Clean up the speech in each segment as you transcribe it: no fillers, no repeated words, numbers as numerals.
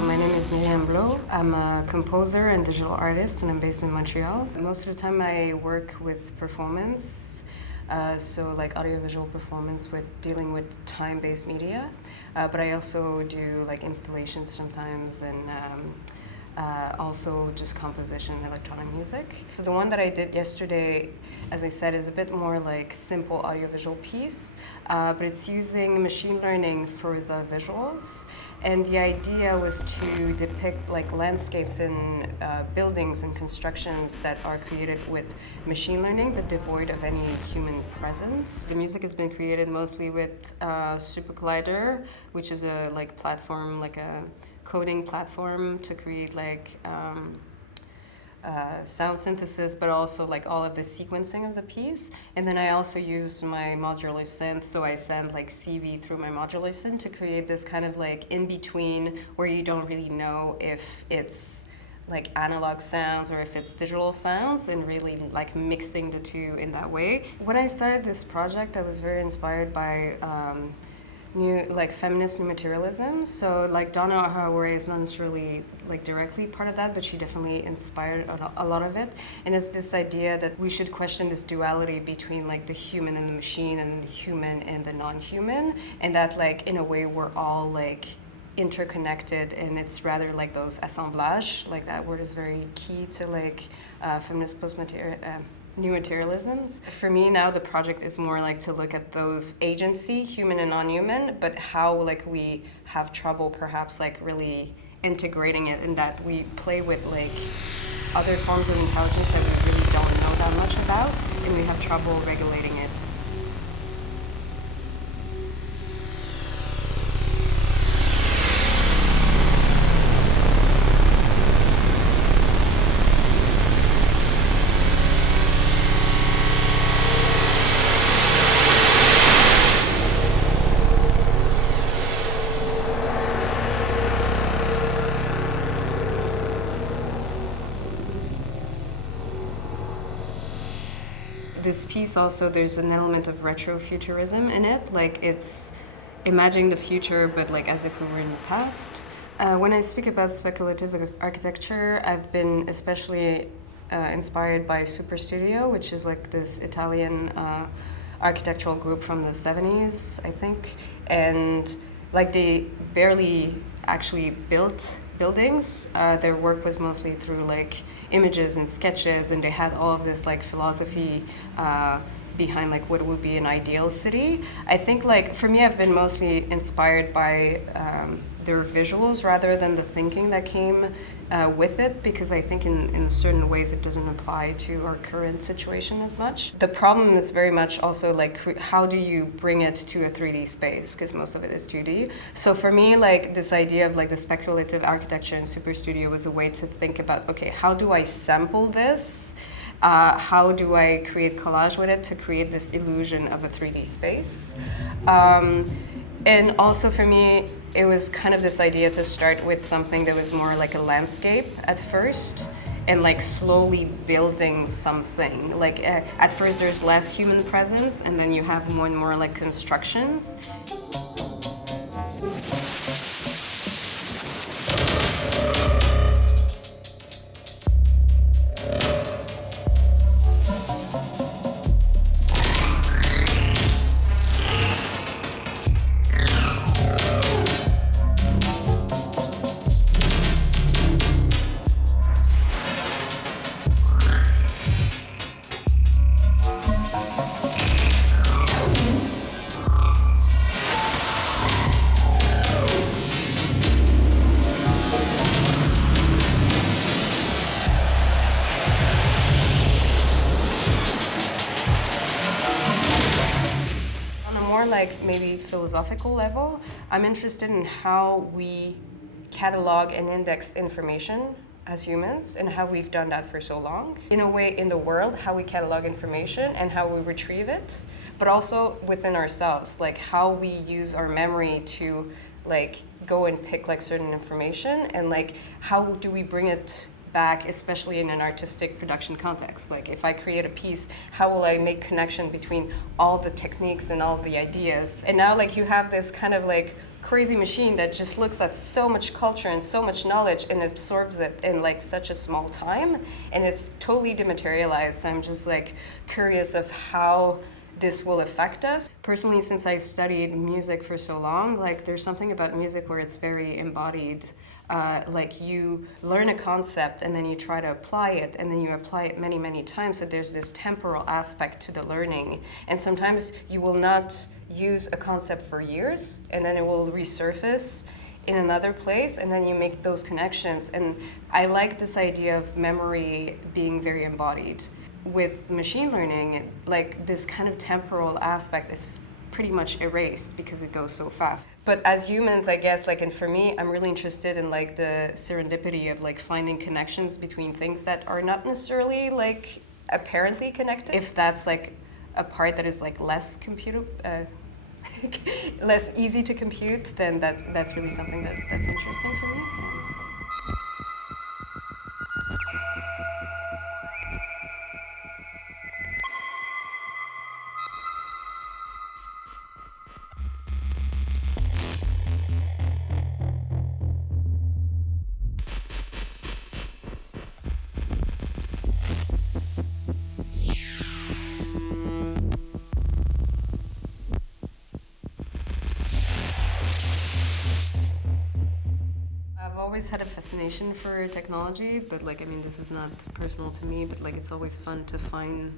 my name is Myriam Bleau. I'm a composer and digital artist, and I'm based in Montreal. Most of the time I work with performance, so like audiovisual performance with dealing with time-based media, but I also do like installations sometimes and also just composition, electronic music. So the one that I did yesterday, as I said, is a bit more like simple audiovisual piece, but it's using machine learning for the visuals. And the idea was to depict like landscapes and buildings and constructions that are created with machine learning, but devoid of any human presence. The music has been created mostly with SuperCollider, which is a like platform, like a coding platform to create like sound synthesis, but also like all of the sequencing of the piece. And then I also use my modular synth, so I send like CV through my modular synth to create this kind of like in between where you don't really know if it's like analog sounds or if it's digital sounds, and really like mixing the two in that way. When I started this project, I was very inspired by feminist new materialism. So like Donny Haraway is not necessarily like directly part of that, but she definitely inspired a lot of it. And it's this idea that we should question this duality between like the human and the machine, and the human and the non-human, and that like in a way we're all like interconnected, and it's rather like those assemblages, like that word is very key to like feminist new materialisms. For me now, the project is more like to look at those agency, human and non-human, but how like we have trouble perhaps like really integrating it, in that we play with like other forms of intelligence that we really don't know that much about, and we have trouble regulating it. This piece also, there's an element of retrofuturism in it, like it's imagining the future but like as if we were in the past. When I speak about speculative architecture, I've been especially inspired by Superstudio, which is like this Italian architectural group from the 70s, I think, and like they barely actually built buildings. Their work was mostly through like images and sketches, and they had all of this like philosophy behind like what would be an ideal city. I think like for me, I've been mostly inspired by their visuals rather than the thinking that came with it, because I think in certain ways it doesn't apply to our current situation as much. The problem is very much also like how do you bring it to a 3D space, because most of it is 2D. So for me, like this idea of like the speculative architecture in Superstudio was a way to think about, okay, how do I sample this? How do I create collage with it to create this illusion of a 3D space? And also for me, it was kind of this idea to start with something that was more like a landscape at first, and like slowly building something. Like at first there's less human presence, and then you have more and more like constructions. Like maybe philosophical level, I'm interested in how we catalog and index information as humans, and how we've done that for so long. In a way, in the world, how we catalog information and how we retrieve it, but also within ourselves, like how we use our memory to like go and pick like certain information, and like how do we bring it back, especially in an artistic production context. Like if I create a piece, how will I make connection between all the techniques and all the ideas? And now like you have this kind of like crazy machine that just looks at so much culture and so much knowledge and absorbs it in like such a small time, and it's totally dematerialized. So I'm just like curious of how this will affect us. Personally, since I studied music for so long, like there's something about music where it's very embodied. Like you learn a concept and then you try to apply it, and then you apply it many, many times. So there's this temporal aspect to the learning. And sometimes you will not use a concept for years, and then it will resurface in another place, and then you make those connections. And I like this idea of memory being very embodied. With machine learning, like this kind of temporal aspect is pretty much erased because it goes so fast. But as humans, I guess, like, and for me, I'm really interested in like the serendipity of like finding connections between things that are not necessarily like apparently connected. If that's like a part that is like less less easy to compute, then that's really something that's interesting for me. I've always had a fascination for technology, but like, I mean, this is not personal to me, but like, it's always fun to find,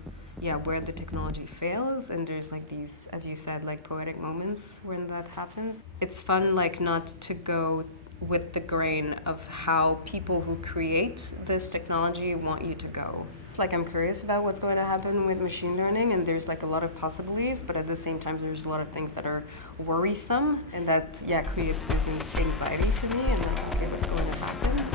where the technology fails, and there's like these, as you said, like poetic moments when that happens. It's fun, like, not to go with the grain of how people who create this technology want you to go. It's like I'm curious about what's going to happen with machine learning, and there's like a lot of possibilities, but at the same time there's a lot of things that are worrisome, and that creates this anxiety for me, and like, okay, what's going to happen?